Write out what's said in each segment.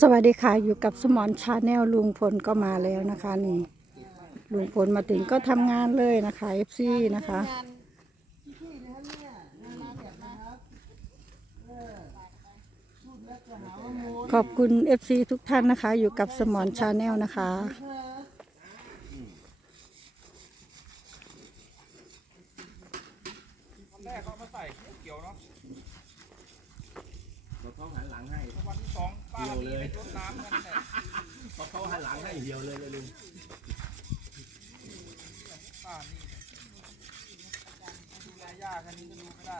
สวัสดีค่ะอยู่กับสมอนชาแนลลุงพลก็มาแล้วนะคะนี่ลุงพลมาถึงก็ทำงานเลยนะคะเอฟซีนะคะ ขอบคุณเอฟซีทุกท่านนะคะ อยู่กับสมอนชาแนลนะคะ แรกเขามาใส่เกี่ยวเนาะ พอเขาหันหลังให้ วัน ที่สองป้ามีไปรดน้ำกันแต่พอเขาหันหลังให้เดียวเลยเลยลุงป้านี่ดูแลยากอันนี้ก็ดูไม่ได้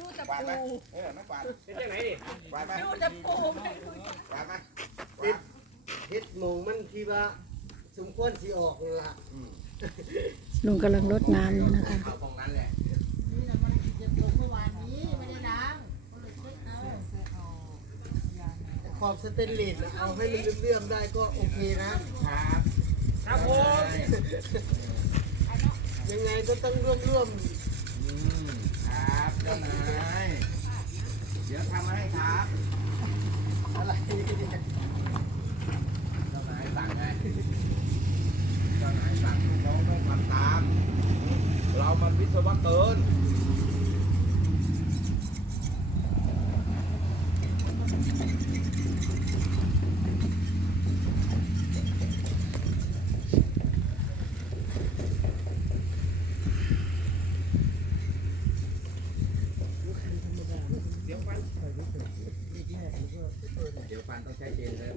ดูแต่ปูเออไม่กวาดเป็นยังไงดิกวาดไหมดูจะปูไม่กวาดไหมติดเฮ็ดหมองมันที่ว่าสมควรสิออกนั่นละลุงกำลังรดน้ำอยู่นะคะเอาตรงนั้นแหละแต่ ขอบสเตนเลสน่ะเอาให้มันเลื่อมๆได้ก็โอเคนะ ครับ ครับผมยังไงก็ต้องร่วมอืมครับเจ้านายเดี๋ยวทำมาให้ครับๆอะไรเจ้านายสั่งไงเจ้านายสั่งลูกน้องต้องทำตาม เรามันวิศวะเกิน เดี๋ยวฟันต้องใช้เจนเลย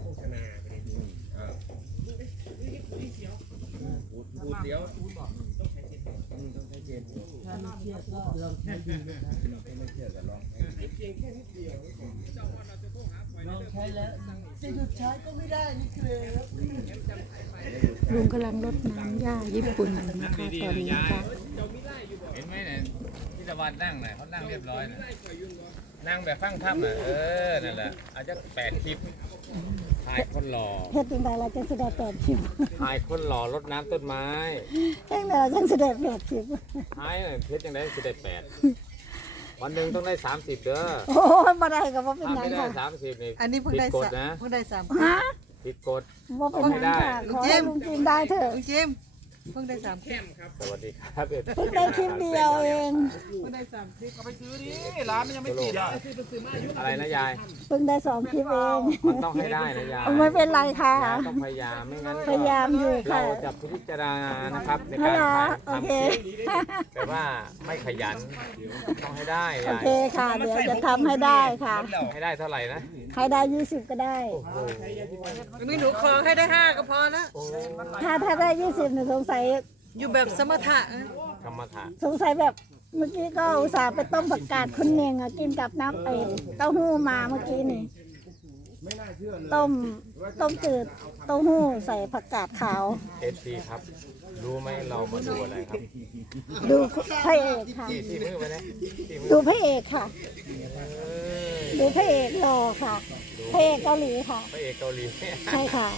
โฆษณาไปดิเออพูดพูดเดี๋ ยวต้องใช้เจนอืมต้องใช้เจนถ้าไม่เชื่อก็ลองใช้ดูนะครับไม่เชื่อก็ลอง ลองใช้แล้วจะหยุดใช้ก็ไม่ได้นี่คือลุงกำลังรดน้ำหญ้าญี่ปุ่นอยู่นะคะตอนนี้นะคะเห็นไหมเนี่ยที่ตะวันนั่งน่ะเขานั่งเรียบร้อยน่ะนั่งแบบฟังถ้ำน่ะเออนั่นแหละอาจจะแปดคลิปถ่ายคนหล่อเฮ็ดยังไงเราจะแสดงแปดชิบถ่ายคนหล่อรดน้ำต้นไม้เฮ็ดยังไงเราจะแสดงแปดชิบถ่ายน่ะเพชรยังได้สิได้แปด วันหนึ่งต้องได้สามสิบเด้อโอ้ยบ่ได้ก็บ่เป็นถ้าหยังไม่ได้ค่ะสามสิบนี่อันนี้เพิ่งผิดได้กฎสามนะเพิ่งได้สาม ฮะผิดกฎ บ่เป็นหยังค่ะขอให้ลุงจิมได้เถอะลุงเจมส์เพิ่งได้สามคลิป สวัสดีครับเอ็ดเพิ่งได้คลิปเดียวเอง เพิ่งได้สามคลิปก็ไปซื้อดิร้านมันยังไม่ปิดอะอะไรนะยาย เพิ่งได้สองคลิปเองมันต้องให้ได้นะยายไม่เป็นไรค่ะ ยายต้องพยายามไม่งั้นพยายามอยู่เราค่ะ จะพิจารณานะครับในฮักาลรโหลถ่ายโอทำเค คลิปแต่ว่าไม่ขยันต้องให้ได้โอยายเคค่ะ เดี๋ยวจะทำให้ได้ค่ะ ให้ได้เท่าไหร่นะใครได้ยี่สิบก็ได้ มีหนูขอให้ได้ห้าก็พอแล้วถ้าถ้าได้ยี่สิบเนี่ยสงสัยอยู่แบบสมถะกรรมฐานสงสัยแบบ เมื่อกี้ก็อุตส่าห์ไปต้มผักกาดคุณเนียงอะกินกับน้ำไอเต้าหู้มาเมื่อกี้นี่ต้มต้มจืดเต้าหู้ใส่ผักกาดขาว เอฟซีครับ รู้ไหมเรามาดูอะไรครับดูพระเอกค่ะ ที่ที่มือไปนะที่มือดูพระเอกค่ะเออดูพระเอกรอค่ะพระเอกเกาหลีค่ะ พระเอกเกาหลีใช่ค่ะ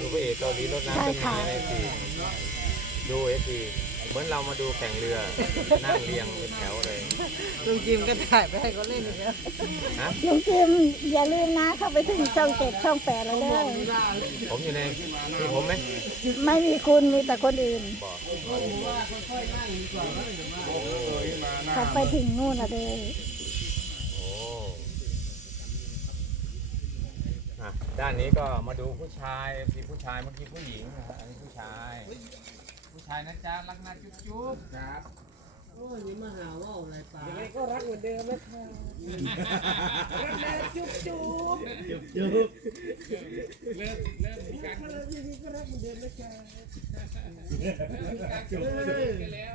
ดูพระเอกเกาหลีรดน้ำต้นไม้ในทีดูเอฟซี เหมือนเรามาดูแข่งเรือ นั่งเรียงเป็นแถวเลย ลุงจิมก็ถ่ายไปให้เขาเล่นอีกแล้วลุงจิมอย่าลืมนะเข้าไปถึงช่องเจ็ดช่องแปดแล้วเด้อผมอยู่ในมีผมไหมไม่มีคุณมีแต่คนอื่นบอกเขาไปถึงนู่นอะเด้อโอ้อะด้านนี้ก็มาดูผู้ชายมีผู้ชายเมื่อกี้ผู้หญิงนะฮะอันนี้ผู้ชาย ผู้ชายนะจ๊ะรักนะจุ๊บจุ๊บครับโอ้ยนี่มาหาว่าอะไรป่าก็รักเหมือนเดิมนะคะรักแม่จุ๊บจุ๊บจุ๊บเริ่มเริ่มมีการทีนี้ก็รักเหมือนเดิมนะคะจุ๊บกันแล้ว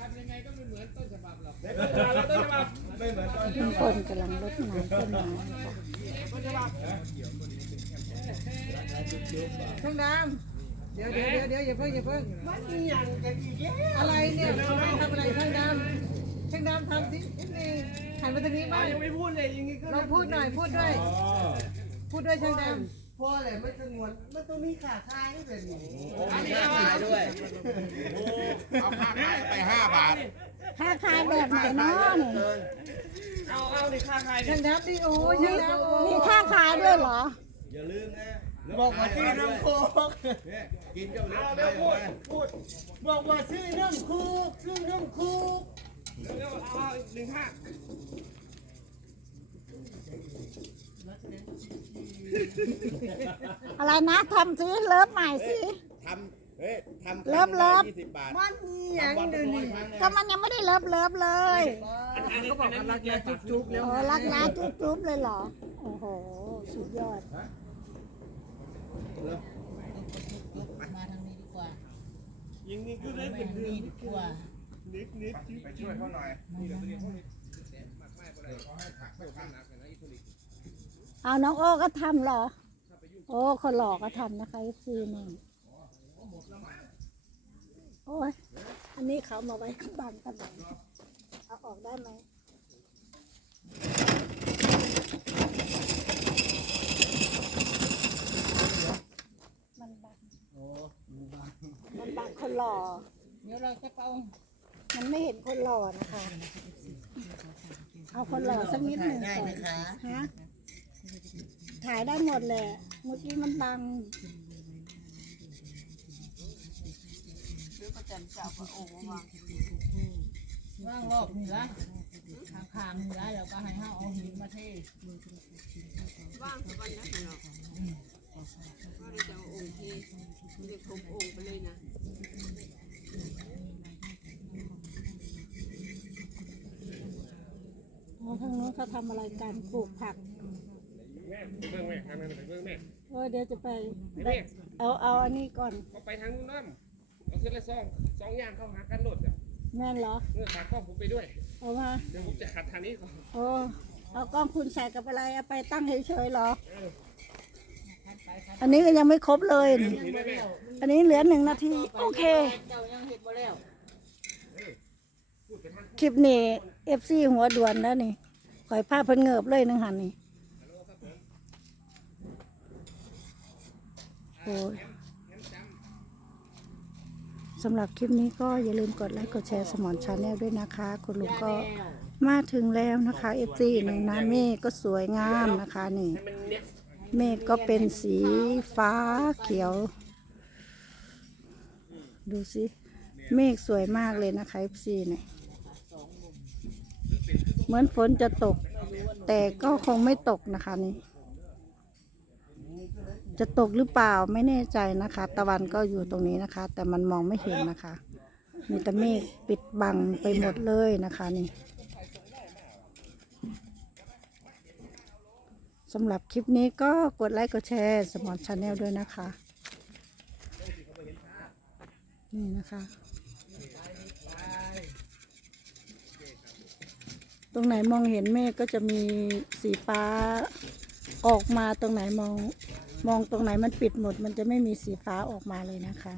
ทำยังไงก็ไม่เหมือนต้นฉบับหรอกไม่เหมือนต้นฉบับไม่เหมือนต้นฉทุกบับคนกำลังรดน้ำต้นไม้ค่ะช่างดำเดี๋ยว เดี๋ยวเดี๋ยวเดี๋ยวอย่าเพิ่งอย่าเพิ่งมันมีอย่างกันอีกแยะอะไรเนี่ยทำอะไรช่างดำช่างดำทำสินิดนึงหันมาทางนี้บ้างยังไม่พูดเลยอย่างงี้ก็เราพูดหน่อยพูดด้วย พูดด้วยช่างดพอแหละไม่สงวนมันต้องมีขาทายให้เป็นอย่างนี้อันนี้ขายด้วยเอาผ้าขายไปห้าบาทค้าขายแบบไหนเนาะนี่เอาเอาดิค่าใครดิช่างดำดิโอ้ยช่างดำมีค้าขายด้วยเหรออย่าลืมนะ บอกว่าชื่อน้ำโคกเนี่ยกินก็เลือเอากเดี๋ได้ยวเลพูดยพูดบอกว่าชื่อน้ำคูกชื่อน้ำคูกเร็วๆเอาอีกหนึ่งห้าอะไรนะทำสิเลิฟใหม่สิทำเฮ้ยทำเลิฟเลิฟยี่สิบบาทมันมีอย่างวันเดีละยวร้อยนี่ครั้งนะก็มันยังไม่ได้เลิฟเลิฟเลยอันนี้บอกรักแกจุ๊บๆแล้วโอ้รักนาจุ๊บจุ๊บเลยเหรอโอ้โหสุดยอด มาทางนี้ดีกว่าอย่างนี้ก็ได้มาเป็นทางเดือนนี้ดีกว่านิดนิดไปช่วยเขาหน่อยเอาน้องโอ้ก็ทำเหรอ โอ้คนหล่อก็ทำนะคะเอฟซีนี่โอ้ยอันนี้เขามาไว้บังกันหน่อยเอาออกได้ไหม มันบัง มันบังคนหล่อ เดี๋ยวเราจะเอามันไม่เห็นคนหล่อนะคะ เอาคนหล่อสักนิดหนึ่งก่อนฮะถ่ายได้หมดแหละเมื่อกี้มันบังว่างรอบนี่ละทางคางนี่ละเราก็ให้ห้าเอาหินมาเทว่างสักวันนะพี่น้อง ว่าเราจะเอาองค์ที่เรียกครบองค์ไปเลยนะอ๋อทางนู้นเขาทำอะไรกันปลูกผัก แม่เบิ่งแม่ทางนั้นเบิ่งแม่เออเดี๋ยวจะไปแม่เอาเอาอันนี้ก่อนก็ไปทางนู้นน้ำเอาขึ้นละซองสองอย่างเข้าหากันโหลดอะแม่นเหรอเมื่อขากล้องผมไปด้วย เอามา เดี๋ยวผมจะขัดทางนี้ก่อน โอ้เอากล้องคุณใส่กับอะไร เอาไปตั้งเฉยๆเหรออั อันนี้ก็ยังไม่ครบเลย อันนี้เหลือหนึ่งนาที โอเค คลิปนี้เอฟซีหัวด่วนแล้วนี่ขอยผ้าเพิ่นเงิบเลยนึงหันนี่โอ้ยสำหรับคลิปนี้ก็อย่าลืมกดไลค์กดแชร์สมอนชาแนลด้วยนะคะ คุณลุงก็มาถึงแล้วนะคะเอฟซีหนี่งนะเมก็สวยงามนะคะนี่ เมฆก็เป็นสีฟ้าเขียว ดูสิเมฆสวยมากเลยนะคะเอฟซีเนี่ยเหมือนฝนจะตก แต่ก็คงไม่ตกนะคะนี่จะตกหรือเปล่าไม่แน่ใจนะคะ ตะวันก็อยู่ตรงนี้นะคะ แต่มันมองไม่เห็นนะคะ มีแต่เมฆปิดบังไปหมดเลยนะคะนี่ สำหรับคลิปนี้ก็กดไลค์กดแชร์สมอนชาแนลด้วยนะคะ นี่นะคะ ตรงไหนมองเห็นเมฆก็จะมีสีฟ้าออกมาตรงไหนมอง มองตรงไหนมันปิดหมด มันจะไม่มีสีฟ้าออกมาเลยนะคะ